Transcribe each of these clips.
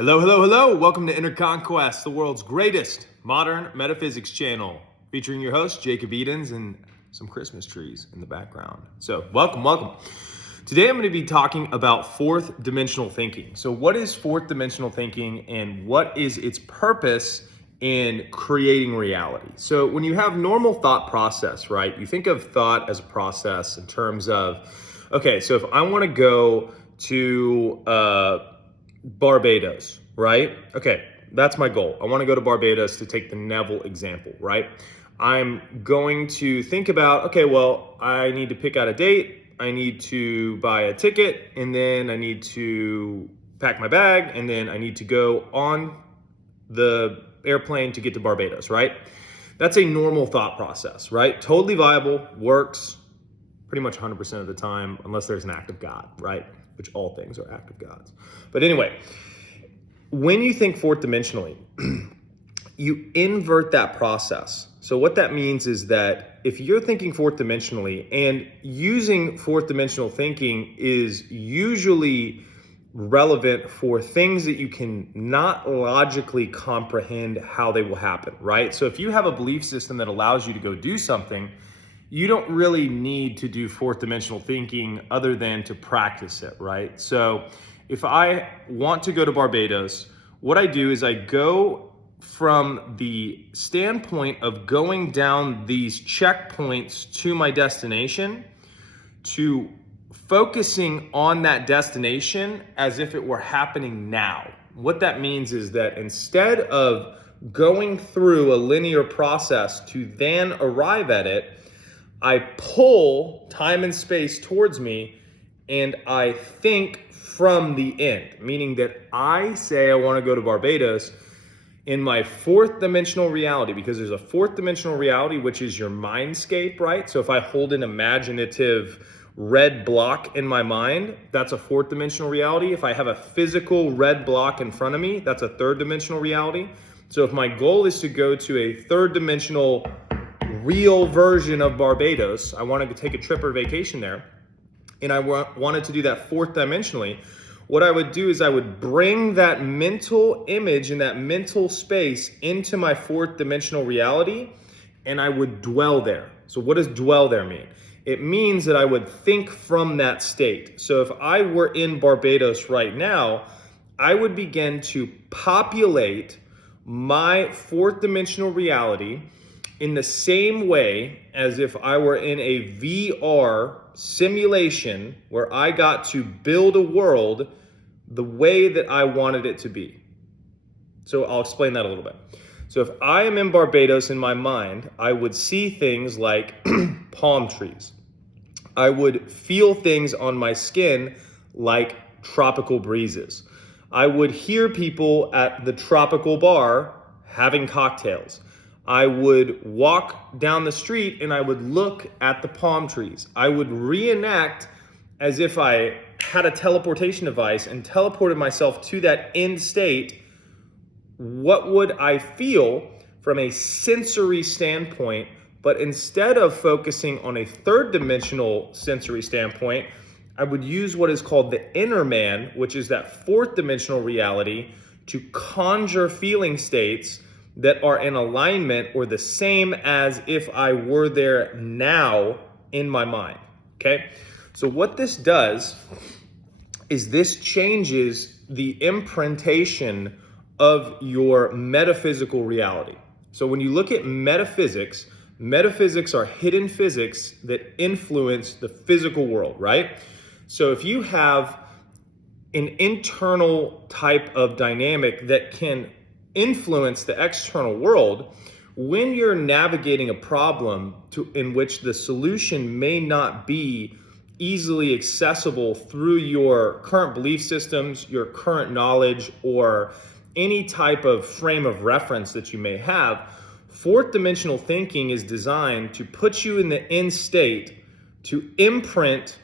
Hello, hello, hello. Welcome to Inner Conquest, the world's greatest modern metaphysics channel, featuring your host, Jacob Edens, and some Christmas trees in the background. So welcome. Today I'm going to be talking about fourth dimensional thinking. So what is fourth dimensional thinking and what is its purpose in creating reality? So when you have normal thought process, right, you think of thought as a process in terms of, okay, so if I want to go to Barbados, right? Okay, that's my goal. I want to go to Barbados to take the Neville example, right? I'm going to think about, okay, well, I need to pick out a date, I need to buy a ticket, and then I need to pack my bag, and then I need to go on the airplane to get to Barbados, right? That's a normal thought process, right? Totally viable, works pretty much 100% of the time, unless there's an act of God, right? Which all things are act of God's. But anyway, when you think fourth dimensionally, you invert that process. So what that means is that if you're thinking fourth dimensionally, and using fourth dimensional thinking is usually relevant for things that you can not logically comprehend how they will happen, right? So if you have a belief system that allows you to go do something, you don't really need to do fourth dimensional thinking other than to practice it, right? So if I want to go to Barbados, what I do is I go from the standpoint of going down these checkpoints to my destination to focusing on that destination as if it were happening now. What that means is that instead of going through a linear process to then arrive at it, I pull time and space towards me and I think from the end, meaning that I say I want to go to Barbados in my fourth dimensional reality, because there's a fourth dimensional reality, which is your mindscape, right? So if I hold an imaginative red block in my mind, that's a fourth dimensional reality. If I have a physical red block in front of me, that's a third dimensional reality. So if my goal is to go to a third dimensional real version of Barbados, I wanted to take a trip or vacation there, and I wanted to do that fourth dimensionally, what I would do is I would bring that mental image and that mental space into my fourth dimensional reality, and I would dwell there. So what does dwell there mean? It means that I would think from that state. So if I were in Barbados right now, I would begin to populate my fourth dimensional reality in the same way as if I were in a VR simulation where I got to build a world the way that I wanted it to be. So I'll explain that a little bit. So if I am in Barbados in my mind, I would see things like palm trees. I would feel things on my skin like tropical breezes. I would hear people at the tropical bar having cocktails. I would walk down the street and I would look at the palm trees. I would reenact as if I had a teleportation device and teleported myself to that end state. What would I feel from a sensory standpoint? But instead of focusing on a third dimensional sensory standpoint, I would use what is called the inner man, which is that fourth dimensional reality, to conjure feeling states that are in alignment or the same as if I were there now in my mind, okay? So what this does is this changes the imprintation of your metaphysical reality. So when you look at metaphysics, metaphysics are hidden physics that influence the physical world, right? So if you have an internal type of dynamic that can influence the external world, when you're navigating a problem in which the solution may not be easily accessible through your current belief systems, your current knowledge, or any type of frame of reference that you may have, fourth dimensional thinking is designed to put you in the end state to imprint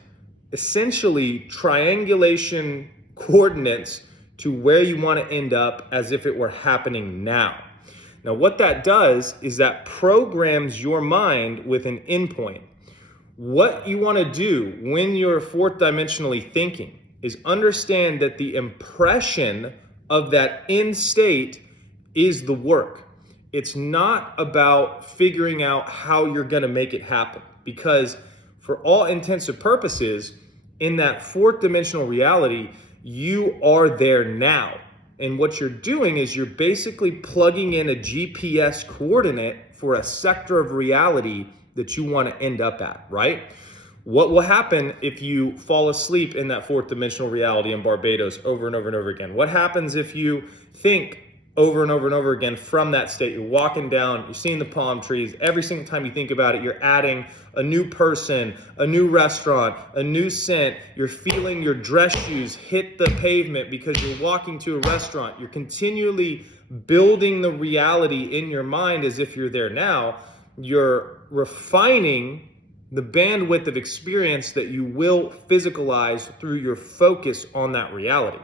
essentially triangulation coordinates to where you want to end up as if it were happening now. Now, what that does is that programs your mind with an endpoint. What you want to do when you're fourth dimensionally thinking is understand that the impression of that end state is the work. It's not about figuring out how you're going to make it happen, because for all intents and purposes, in that fourth dimensional reality, you are there now. And what you're doing is you're basically plugging in a GPS coordinate for a sector of reality that you want to end up at, right? What will happen if you fall asleep in that fourth dimensional reality in Barbados over and over and over again? What happens if you think over and over and over again from that state? You're walking down, you're seeing the palm trees. Every single time you think about it, you're adding a new person, a new restaurant, a new scent. You're feeling your dress shoes hit the pavement because you're walking to a restaurant. You're continually building the reality in your mind as if you're there now. You're refining the bandwidth of experience that you will physicalize through your focus on that reality.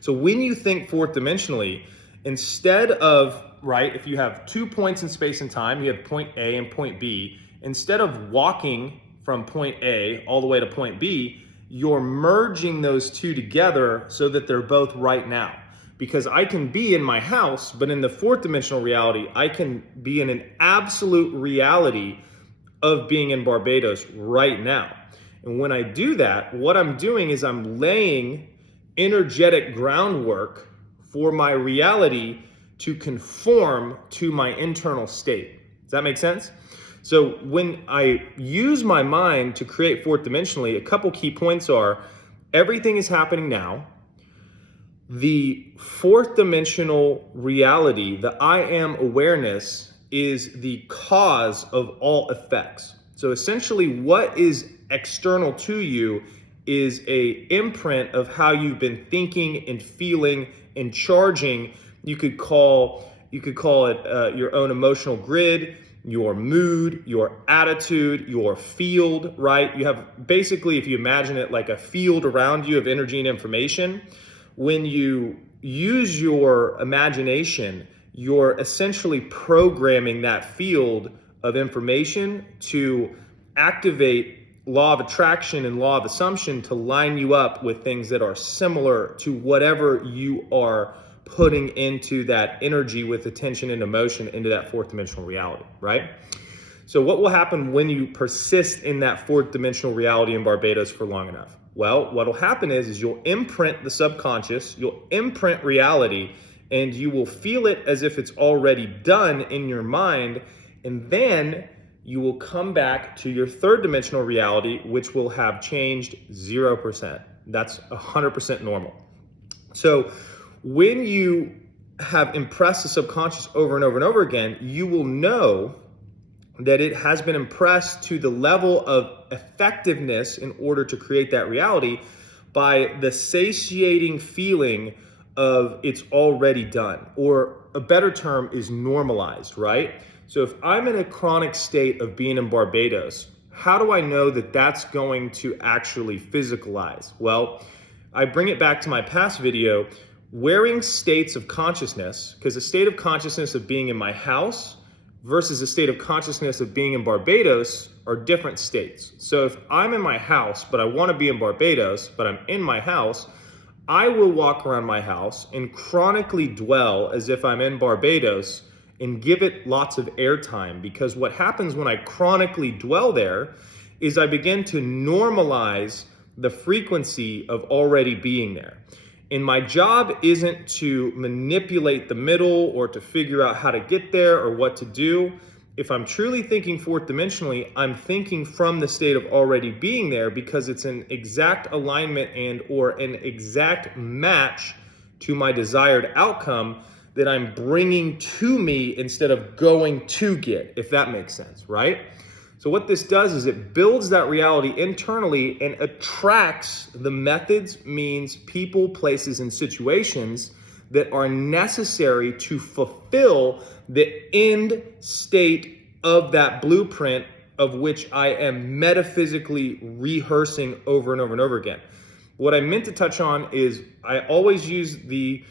So when you think fourth dimensionally, instead of, right, if you have 2 points in space and time, you have point A and point B, instead of walking from point A all the way to point B, you're merging those two together so that they're both right now. Because I can be in my house, but in the fourth dimensional reality, I can be in an absolute reality of being in Barbados right now. And when I do that, what I'm doing is I'm laying energetic groundwork for my reality to conform to my internal state. Does that make sense? So when I use my mind to create fourth dimensionally, a couple key points are everything is happening now. The fourth dimensional reality, the I am awareness, is the cause of all effects. So essentially what is external to you is a imprint of how you've been thinking and feeling and charging. You could call it your own emotional grid, your mood, your attitude, your field, right? You have basically, if you imagine it like a field around you of energy and information, when you use your imagination, you're essentially programming that field of information to activate law of attraction and law of assumption to line you up with things that are similar to whatever you are putting into that energy with attention and emotion into that fourth dimensional reality, right? So what will happen when you persist in that fourth dimensional reality in Barbados for long enough? Well, what will happen is you'll imprint the subconscious, you'll imprint reality, and you will feel it as if it's already done in your mind. And then you will come back to your third dimensional reality, which will have changed 0%. That's 100% normal. So when you have impressed the subconscious over and over and over again, you will know that it has been impressed to the level of effectiveness in order to create that reality by the satiating feeling of it's already done, or a better term is normalized, right? So if I'm in a chronic state of being in Barbados, how do I know that that's going to actually physicalize? Well, I bring it back to my past video, wearing states of consciousness, because a state of consciousness of being in my house versus a state of consciousness of being in Barbados are different states. So if I'm in my house, but I want to be in Barbados, but I'm in my house, I will walk around my house and chronically dwell as if I'm in Barbados and give it lots of airtime, because what happens when I chronically dwell there is I begin to normalize the frequency of already being there. And my job isn't to manipulate the middle or to figure out how to get there or what to do. If I'm truly thinking fourth dimensionally, I'm thinking from the state of already being there, because it's an exact alignment and or an exact match to my desired outcome that I'm bringing to me instead of going to get, if that makes sense, right? So what this does is it builds that reality internally and attracts the methods, means, people, places, and situations that are necessary to fulfill the end state of that blueprint of which I am metaphysically rehearsing over and over and over again. What I meant to touch on is I always use the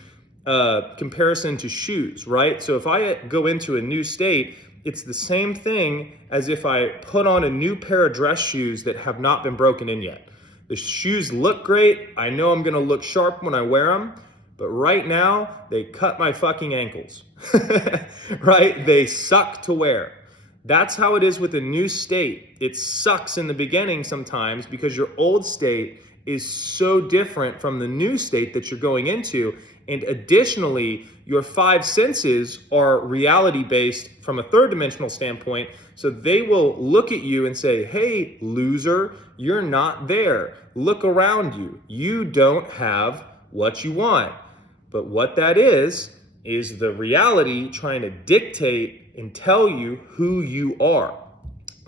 comparison to shoes, right? So if I go into a new state, it's the same thing as if I put on a new pair of dress shoes that have not been broken in yet. The shoes look great. I know I'm gonna look sharp when I wear them, But right now, they cut my fucking ankles, right? They suck to wear. That's how it is with a new state. It sucks in the beginning sometimes because your old state is so different from the new state that you're going into. And additionally, your five senses are reality-based from a third dimensional standpoint. So they will look at you and say, hey, loser, you're not there. Look around you. You don't have what you want. But what that is the reality trying to dictate and tell you who you are.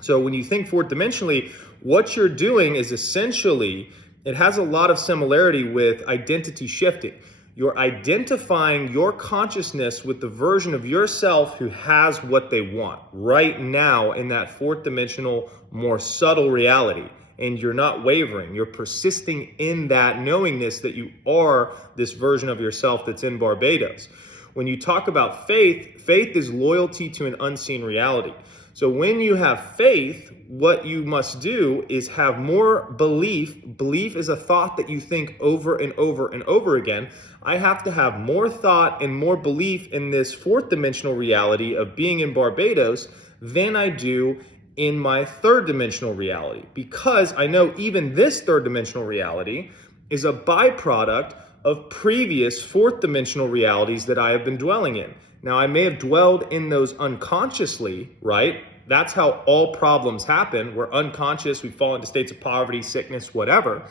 So when you think fourth dimensionally, what you're doing is essentially, it has a lot of similarity with identity shifting. You're identifying your consciousness with the version of yourself who has what they want right now in that fourth dimensional, more subtle reality. And you're not wavering. You're persisting in that knowingness that you are this version of yourself that's in Barbados. When you talk about faith, faith is loyalty to an unseen reality. So when you have faith, what you must do is have more belief. Belief is a thought that you think over and over and over again. I have to have more thought and more belief in this fourth dimensional reality of being in Barbados than I do in my third dimensional reality, because I know even this third dimensional reality is a byproduct of previous fourth dimensional realities that I have been dwelling in. Now, I may have dwelled in those unconsciously, right? That's how all problems happen. We're unconscious, we fall into states of poverty, sickness, whatever.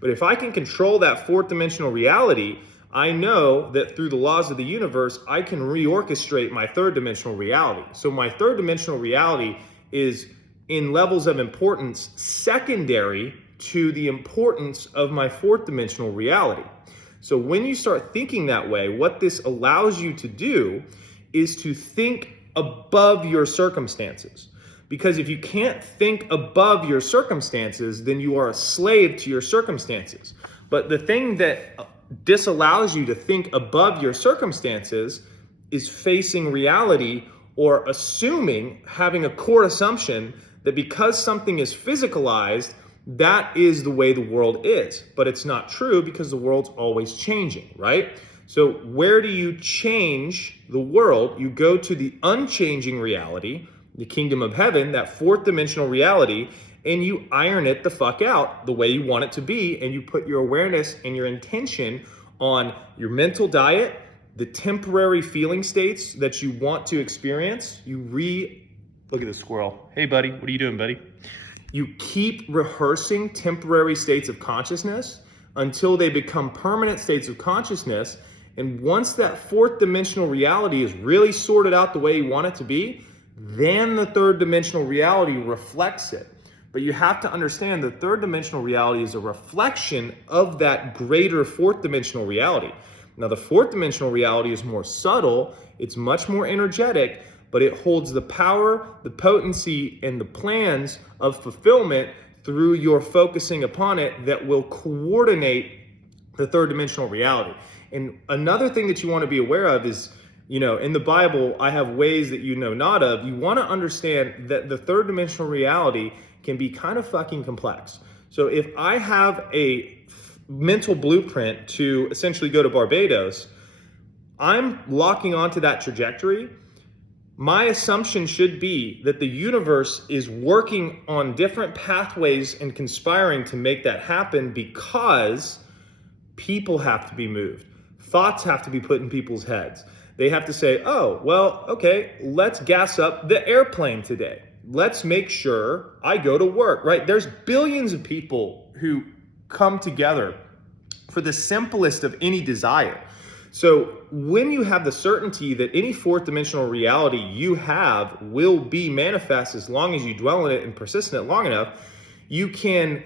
But if I can control that fourth dimensional reality, I know that through the laws of the universe, I can reorchestrate my third dimensional reality. So my third dimensional reality is in levels of importance secondary to the importance of my fourth dimensional reality. So when you start thinking that way, what this allows you to do is to think above your circumstances. Because if you can't think above your circumstances, then you are a slave to your circumstances. But the thing that disallows you to think above your circumstances is facing reality, or assuming, having a core assumption that because something is physicalized, that is the way the world is. But it's not true, because the world's always changing, right? So where do you change the world? You go to the unchanging reality, the kingdom of heaven, that fourth dimensional reality, and you iron it the fuck out the way you want it to be, and you put your awareness and your intention on your mental diet, the temporary feeling states that you want to experience. Look at the squirrel. Hey, buddy, what are you doing, buddy? You keep rehearsing temporary states of consciousness until they become permanent states of consciousness. And once that fourth dimensional reality is really sorted out the way you want it to be, then the third dimensional reality reflects it. But you have to understand the third dimensional reality is a reflection of that greater fourth dimensional reality. Now, the fourth dimensional reality is more subtle, it's much more energetic, but it holds the power, the potency, and the plans of fulfillment through your focusing upon it that will coordinate the third dimensional reality. And another thing that you want to be aware of is, in the Bible, I have ways that you know not of. You want to understand that the third dimensional reality can be kind of fucking complex. So if I have a mental blueprint to essentially go to Barbados, I'm locking onto that trajectory. My assumption should be that the universe is working on different pathways and conspiring to make that happen, because people have to be moved. Thoughts have to be put in people's heads. They have to say, oh, well, okay, let's gas up the airplane today. Let's make sure I go to work, right? There's billions of people who come together for the simplest of any desire. So when you have the certainty that any fourth dimensional reality you have will be manifest as long as you dwell in it and persist in it long enough, you can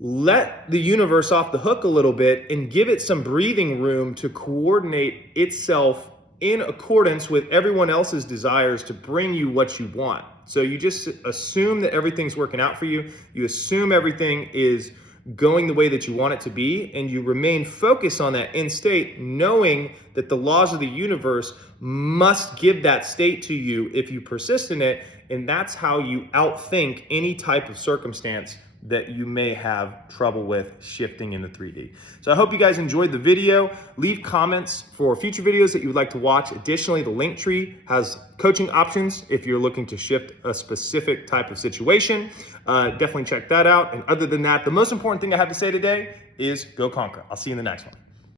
let the universe off the hook a little bit and give it some breathing room to coordinate itself in accordance with everyone else's desires to bring you what you want. So you just assume that everything's working out for you. You assume everything is going the way that you want it to be, and you remain focused on that end state, knowing that the laws of the universe must give that state to you if you persist in it. And that's how you outthink any type of circumstance that you may have trouble with shifting into 3D. So I hope you guys enjoyed the video. Leave comments for future videos that you would like to watch. Additionally, the Linktree has coaching options if you're looking to shift a specific type of situation. Definitely check that out. And other than that, the most important thing I have to say today is go conquer. I'll see you in the next one.